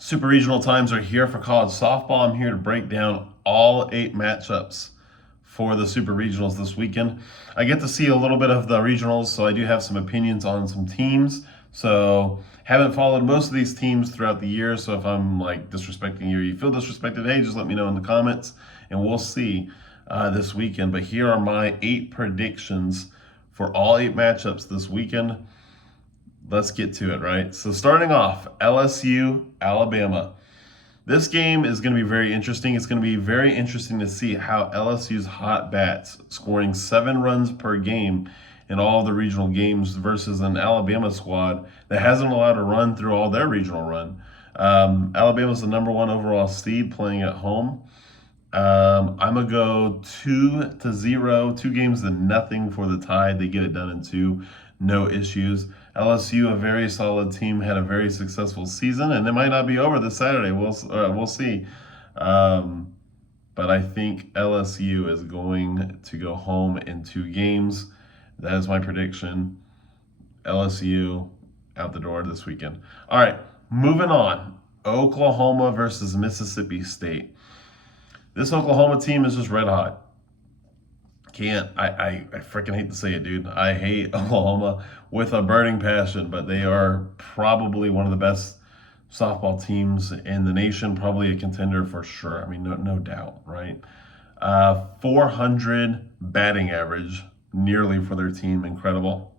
Super regional times are here for college softball. I'm here to break down all 8 matchups for the super regionals this weekend. I get to see a little bit of the regionals, so I do have some opinions on some teams. So haven't followed most of these teams throughout the year. So if I'm like disrespecting you or you feel disrespected, hey, just let me know in the comments and we'll see this weekend. But here are my 8 predictions for all 8 matchups this weekend. Let's get to it, right? So starting off, LSU, Alabama. This game is going to be very interesting. It's going to be very interesting to see how LSU's hot bats, scoring 7 runs per game in all of the regional games, versus an Alabama squad that hasn't allowed a run through all their regional run. Alabama's the number 1 overall seed playing at home. I'm going to go 2-0, 2 games to nothing for the Tide. They get it done in 2. No issues. LSU, a very solid team, had a very successful season, and it might not be over this Saturday. We'll see. But I think LSU is going to go home in 2 games. That is my prediction. LSU out the door this weekend. All right, moving on. Oklahoma versus Mississippi State. This Oklahoma team is just red hot. I freaking hate to say it, dude. I hate Oklahoma with a burning passion, but they are probably one of the best softball teams in the nation, probably a contender for sure. I mean, no doubt, right? 400 batting average, nearly for their team, incredible.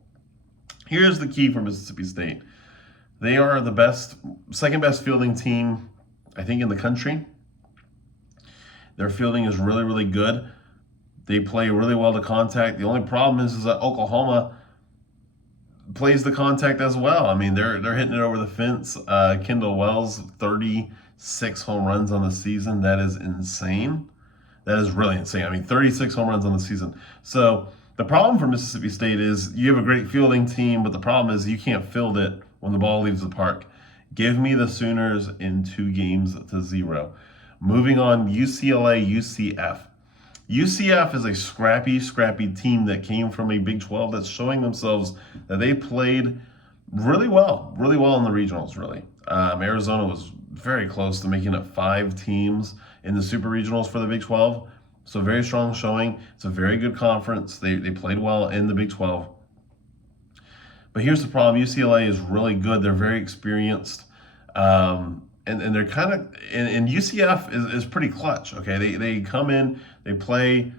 Here's the key for Mississippi State. They are the second best fielding team, I think, in the country. Their fielding is really, really good. They play really well to contact. The only problem is that Oklahoma plays the contact as well. I mean, they're hitting it over the fence. Kendall Wells, 36 home runs on the season. That is insane. That is really insane. I mean, 36 home runs on the season. So the problem for Mississippi State is you have a great fielding team, but the problem is you can't field it when the ball leaves the park. Give me the Sooners in 2 games to 0. Moving on, UCLA, UCF. UCF is a scrappy team that came from a Big 12 that's showing themselves that they played really well in the regionals, really. Arizona was very close to making it 5 teams in the Super Regionals for the Big 12. So very strong showing. It's a very good conference. They played well in the Big 12. But here's the problem. UCLA is really good. They're very experienced. And they're kind of, and UCF is pretty clutch, okay? They come in, they play,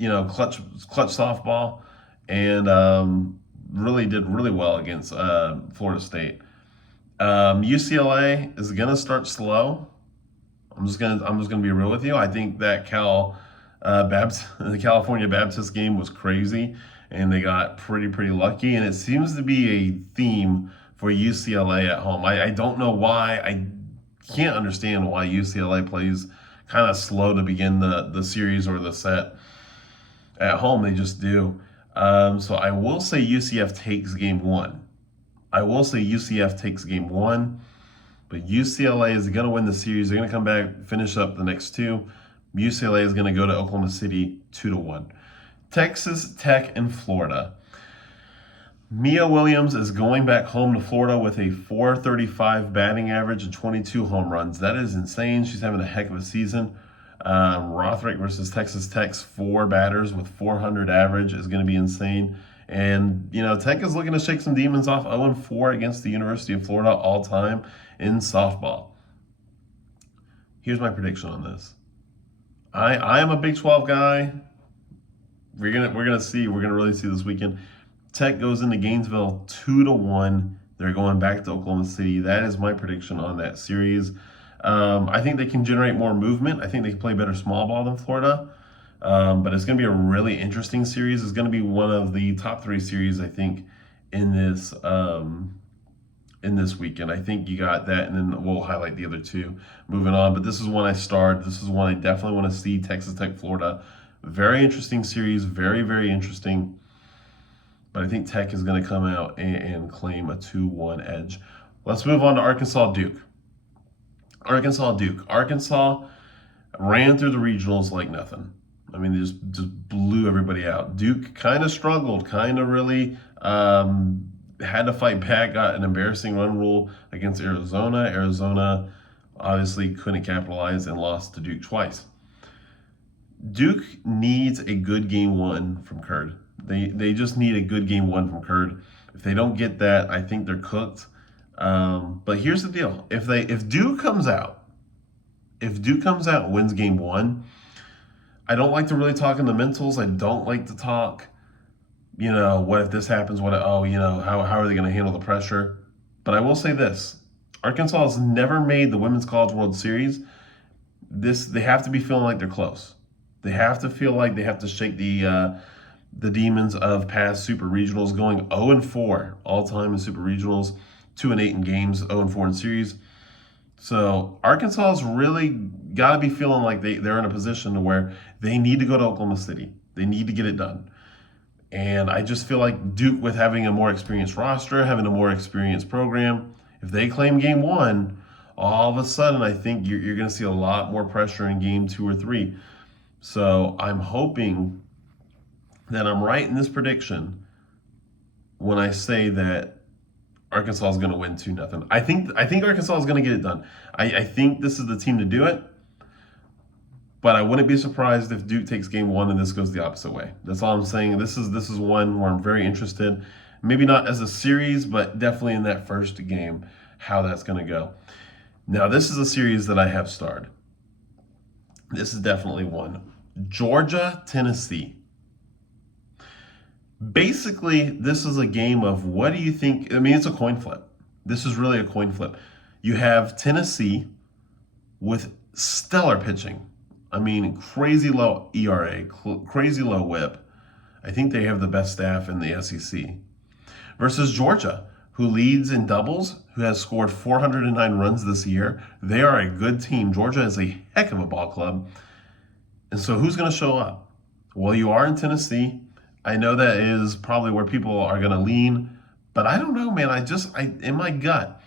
clutch softball, and really did really well against Florida State. UCLA is gonna start slow. I'm just gonna be real with you. I think that the California Baptist game was crazy, and they got pretty lucky, and it seems to be a theme for UCLA at home. I don't know why. I can't understand why UCLA plays kind of slow to begin the series or the set. At home, they just do. So I will say UCF takes game 1. But UCLA is going to win the series. They're going to come back, finish up the next 2. UCLA is going to go to Oklahoma City 2-1. Texas Tech and Florida. Mia Williams is going back home to Florida with a .435 batting average and 22 home runs. That is insane. She's having a heck of a season. Rothrick versus Texas Tech's 4 batters with .400 average is going to be insane. And, Tech is looking to shake some demons off. 0-4 against the University of Florida all time in softball. Here's my prediction on this. I am a Big 12 guy. We're gonna really see this weekend. Tech goes into Gainesville 2-1. They're going back to Oklahoma City. That is my prediction on that series. I think they can generate more movement. I think they can play better small ball than Florida. But it's going to be a really interesting series. It's going to be one of the top 3 series, I think, in this weekend. I think you got that, and then we'll highlight the other 2 moving on. But this is one I starred. This is one I definitely want to see, Texas Tech, Florida. Very interesting series. Very interesting. But I think Tech is going to come out and claim a 2-1 edge. Let's move on to Arkansas-Duke. Arkansas ran through the regionals like nothing. I mean, they just blew everybody out. Duke kind of struggled, kind of really had to fight back, got an embarrassing run rule against Arizona. Arizona Obviously, couldn't capitalize and lost to Duke twice. Duke needs a good game one from Curd. They just need a good game one from Curd. If they don't get that, I think they're cooked. But here's the deal: if Duke comes out, and wins game one, I don't like to really talk in the mentals. I don't like to talk, what if this happens? How are they going to handle the pressure? But I will say this: Arkansas has never made the Women's College World Series. They have to be feeling like they're close. They have to feel like they have to shake the demons of past Super Regionals, going 0-4 all time in Super Regionals, 2-8 in games, 0-4 in series. So Arkansas's really got to be feeling like they're in a position to where they need to go to Oklahoma City. They need to get it done. And I just feel like Duke, with having a more experienced roster, having a more experienced program, if they claim game one, all of a sudden I think you're going to see a lot more pressure in game 2 or 3. So I'm hoping that I'm right in this prediction when I say that Arkansas is going to win 2-0. I think Arkansas is going to get it done. I think this is the team to do it. But I wouldn't be surprised if Duke takes game one and this goes the opposite way. That's all I'm saying. This is one where I'm very interested. Maybe not as a series, but definitely in that first game, how that's going to go. Now, this is a series that I have starred. This is definitely one. Georgia, Tennessee. Basically, this is a game of what do you think? I mean, it's a coin flip. This is really a coin flip. You have Tennessee with stellar pitching. I mean, crazy low ERA, crazy low whip. I think they have the best staff in the SEC. Versus Georgia, who leads in doubles, who has scored 409 runs this year. They are a good team. Georgia is a heck of a ball club. And so who's going to show up? Well, you are in Tennessee. I know that is probably where people are going to lean, but I don't know, man. In my gut,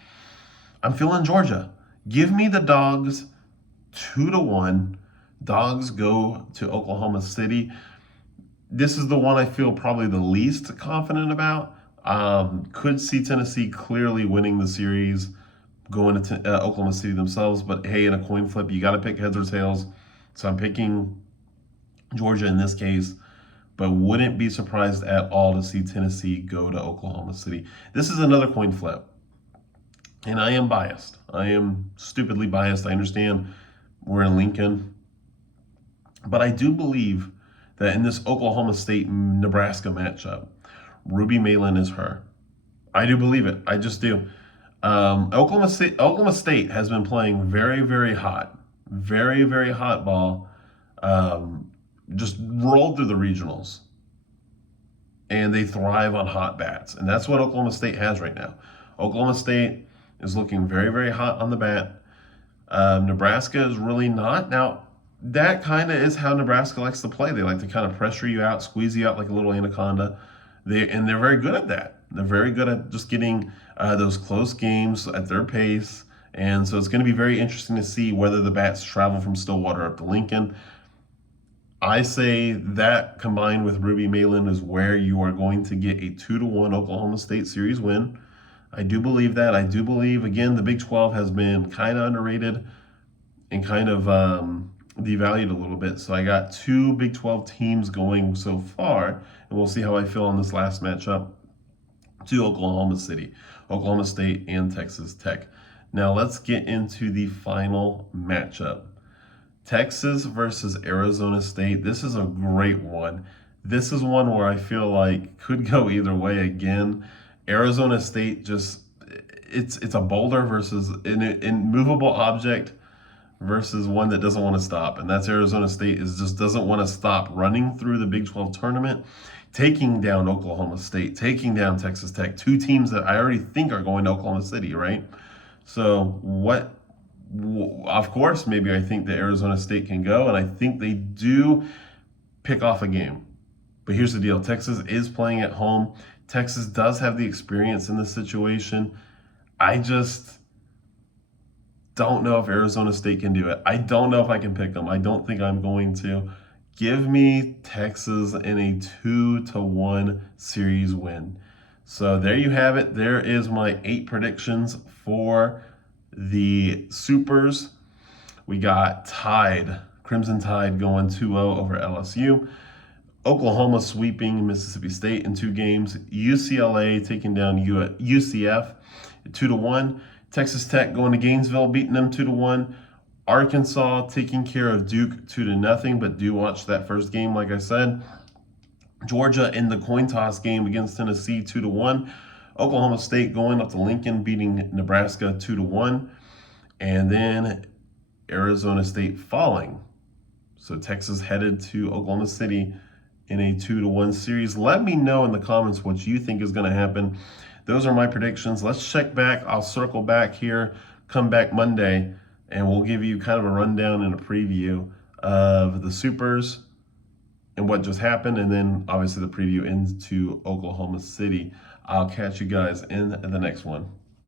I'm feeling Georgia. Give me the Dogs 2-1. Dogs go to Oklahoma City. This is the one I feel probably the least confident about. Could see Tennessee clearly winning the series, going to Oklahoma City themselves. But hey, in a coin flip, you got to pick heads or tails. So I'm picking Georgia in this case, but wouldn't be surprised at all to see Tennessee go to Oklahoma City. This is another coin flip. And I am biased. I am stupidly biased. I understand we're in Lincoln. But I do believe that in this Oklahoma State-Nebraska matchup, Ruby Malin is her. I do believe it. I just do. Oklahoma State has been playing very, very hot. Very, very hot ball. Just rolled through the regionals. And they thrive on hot bats. And that's what Oklahoma State has right now. Oklahoma State is looking very, very hot on the bat. Nebraska is really not. Now, that kind of is how Nebraska likes to play. They like to kind of pressure you out, squeeze you out like a little anaconda. They're very good at that. They're very good at just getting those close games at their pace. And so it's going to be very interesting to see whether the bats travel from Stillwater up to Lincoln. I say that combined with Ruby Malin is where you are going to get a 2-1 Oklahoma State series win. I do believe that. I do believe, again, the Big 12 has been kind of underrated and kind of devalued a little bit. So I got 2 Big 12 teams going so far, and we'll see how I feel on this last matchup to Oklahoma State, and Texas Tech. Now let's get into the final matchup. Texas versus Arizona State. This is a great one. This is one where I feel like could go either way again. Arizona State it's a boulder versus an immovable object versus one that doesn't want to stop. And that's Arizona State just doesn't want to stop running through the Big 12 tournament, taking down Oklahoma State, taking down Texas Tech, 2 teams that I already think are going to Oklahoma City, right? So of course, maybe I think that Arizona State can go, and I think they do pick off a game. But here's the deal. Texas is playing at home. Texas does have the experience in this situation. I just don't know if Arizona State can do it. I don't know if I can pick them. I don't think I'm going to. Give me Texas in a 2-1 series win. So there you have it. There is my 8 predictions for The Supers, we got Tide, Crimson Tide going 2-0 over LSU. Oklahoma sweeping Mississippi State in 2 games. UCLA taking down UCF 2-1. Texas Tech going to Gainesville, beating them 2-1. Arkansas taking care of Duke 2-0, but do watch that first game, like I said. Georgia in the coin toss game against Tennessee 2-1. Oklahoma State going up to Lincoln, beating Nebraska 2-1. And then Arizona State falling. So Texas headed to Oklahoma City in a 2-1 series. Let me know in the comments what you think is going to happen. Those are my predictions. Let's check back. I'll circle back here, come back Monday, and we'll give you kind of a rundown and a preview of the Supers and what just happened, and then obviously the preview into Oklahoma City. I'll catch you guys in the next one.